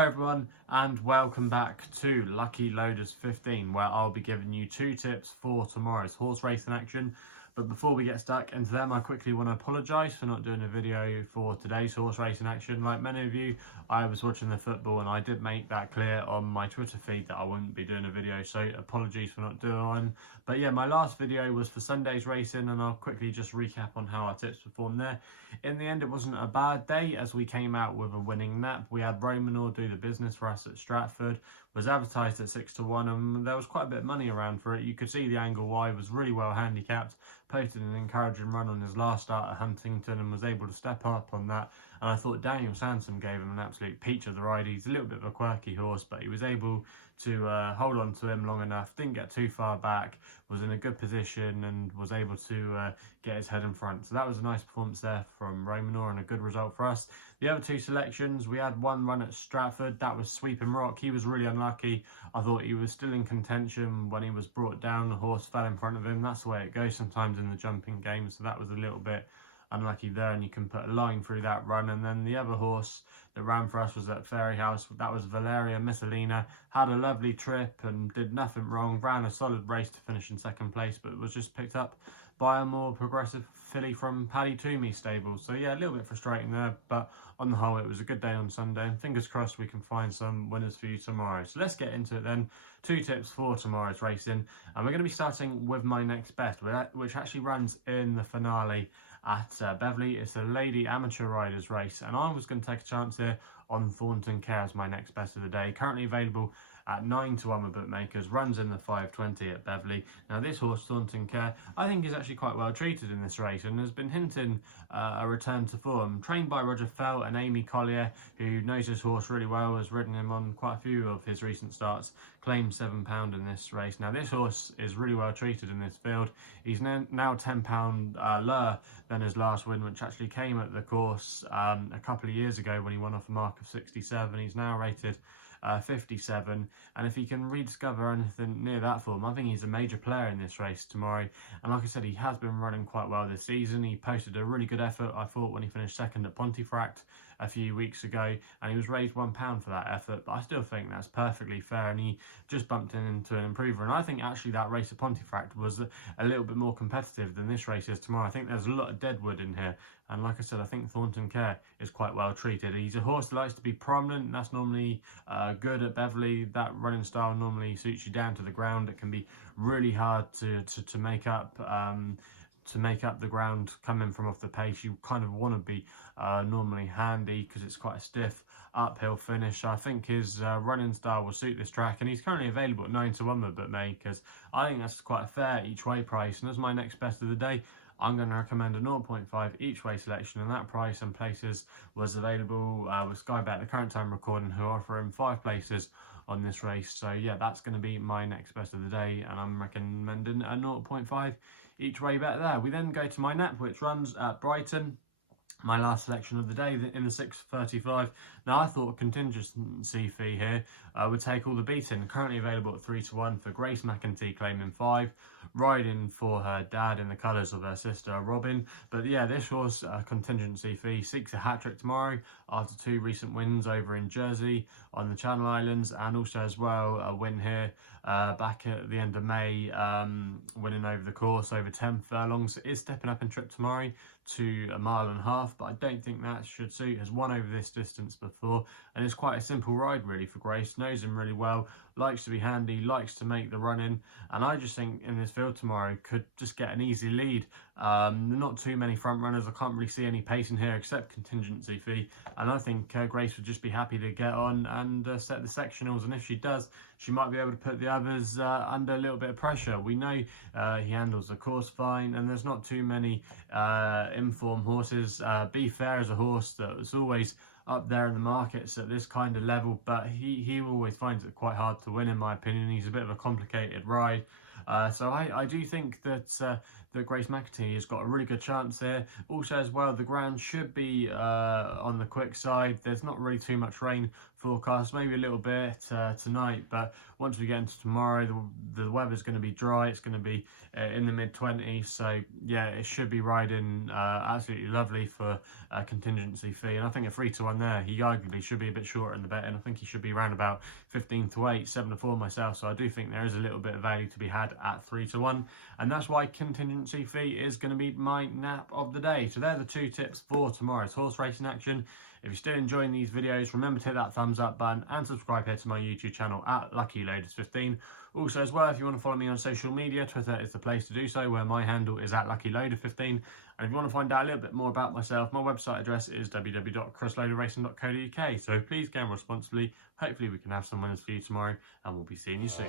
Hello everyone and welcome back to Lucky Loaders 15, where I'll be giving you 2 tips for tomorrow's horse racing action. But before we get stuck into them, I quickly want to apologise for not doing a video for today's horse racing action. Like many of you, I was watching the football and I did make that clear on my Twitter feed that I wouldn't be doing a video, so apologies for not doing one. But yeah, my last video was for Sunday's racing and I'll quickly just recap on how our tips performed there. In the end, it wasn't a bad day as we came out with a winning nap. We had Romanor do the business for us at Stratford, was advertised at 6 to 1 and there was quite a bit of money around for it. You could see the angle wide was really well handicapped, posted an encouraging run on his last start at Huntington and was able to step up on that. And I thought Daniel Sansom gave him an absolute peach of the ride. He's a little bit of a quirky horse, but he was able to hold on to him long enough, didn't get too far back, was in a good position and was able to get his head in front. So that was a nice performance there from Romanor and a good result for us. The other 2 selections, we had one run at Stratford, that was Sweeping Rock. He was really unlucky. I thought he was still in contention when he was brought down. The horse fell in front of him. That's the way it goes sometimes in the jumping game, so that was a little bit unlucky there, and you can put a line through that run. And then the other horse that ran for us was at Fairyhouse. That was Valeria Missalina. Had a lovely trip and did nothing wrong. Ran a solid race to finish in 2nd place, but was just picked up by a more progressive filly from Paddy Toomey stable. So yeah, a little bit frustrating there, but on the whole, it was a good day on Sunday. And fingers crossed we can find some winners for you tomorrow. So let's get into it then. 2 tips for tomorrow's racing. And we're going to be starting with my next bet, which actually runs in the finale at Beverley. It's a lady amateur riders race, and I was going to take a chance here on Thortoun as my next bet of the day. Currently available at 9 to 1 with bookmakers, runs in the 5:20 at Beverley. Now this horse, Thortoun, I think is actually quite well treated in this race and has been hinting a return to form. Trained by Roger Felt and Amy Collier, who knows this horse really well, has ridden him on quite a few of his recent starts, claimed £7 in this race. Now this horse is really well treated in this field. He's now £10 lower than his last win, which actually came at the course a couple of years ago when he won off a mark of 67. He's now rated 57, and if he can rediscover anything near that form, I think he's a major player in this race tomorrow. And like I said, he has been running quite well this season. He posted a really good effort, I thought, when he finished 2nd at Pontefract a few weeks ago, and he was raised £1 for that effort, but I still think that's perfectly fair, and he just bumped into an improver. And I think actually that race at Pontefract was a little bit more competitive than this race is tomorrow. I think there's a lot of deadwood in here, and like I said, I think Thortoun is quite well treated. He's a horse that likes to be prominent, and that's normally good at Beverley. That running style normally suits you down to the ground. It can be really hard to make up the ground coming from off the pace. You kind of want to be normally handy because it's quite a stiff uphill finish. I think his running style will suit this track, and he's currently available at 9 to 1 with bookmakers. I think that's quite a fair each way price, and as my next bet of the day, I'm going to recommend a 0.5 each way selection, and that price and places was available with SkyBet at the current time recording, who offer him 5 places on this race. So yeah, that's going to be my next bet of the day, and I'm recommending a 0.5 each way bet there. We then go to my nap, which runs at Brighton. My last selection of the day in the 6:35. Now I thought a contingency fee here would take all the beating. Currently available at 3 to 1 for Grace McEntee, claiming 5, riding for her dad in the colours of her sister Robin. But yeah, this horse, contingency fee, seeks a hat-trick tomorrow after 2 recent wins over in Jersey on the Channel Islands, and also as well a win here back at the end of May, winning over the course over 10 furlongs. It is stepping up in trip tomorrow to 1.5 miles, but I don't think that should suit. Has won over this distance before, and it's quite a simple ride really for Grace. Knows him really well, likes to be handy, likes to make the run in, and I just think in this field tomorrow could just get an easy lead. Not too many front runners. I can't really see any pace in here except contingency fee, and I think Grace would just be happy to get on and set the sectionals, and if she does, she might be able to put the others under a little bit of pressure. We know he handles the course fine, and there's not too many informed horses. Be Fair is a horse that was always up there in the markets at this kind of level, but he always finds it quite hard to win, in my opinion. He's a bit of a complicated ride. So I do think that that Grace McEntee has got a really good chance here. Also as well, the ground should be on the quick side. There's not really too much rain forecast, maybe a little bit tonight, but once we get into tomorrow, the weather's going to be dry. It's going to be in the mid-20s, so yeah, it should be riding absolutely lovely for a contingency fee. And I think a 3-1 there, he arguably should be a bit shorter in the bet, and I think he should be around about 15-8, 7-4 myself. So I do think there is a little bit of value to be had at 3-1, and that's why contingency fee is going to be my nap of the day. So they're the two tips for tomorrow's horse racing action. If you're still enjoying these videos, remember to hit that thumbs up button and subscribe here to my YouTube channel at LuckyLoaders15. Also as well, if you want to follow me on social media, Twitter is the place to do so, where my handle is at LuckyLoader15. And if you want to find out a little bit more about myself, my website address is www.chrisloaderracing.co.uk. So please gamble responsibly. Hopefully we can have some winners for you tomorrow, and we'll be seeing you soon.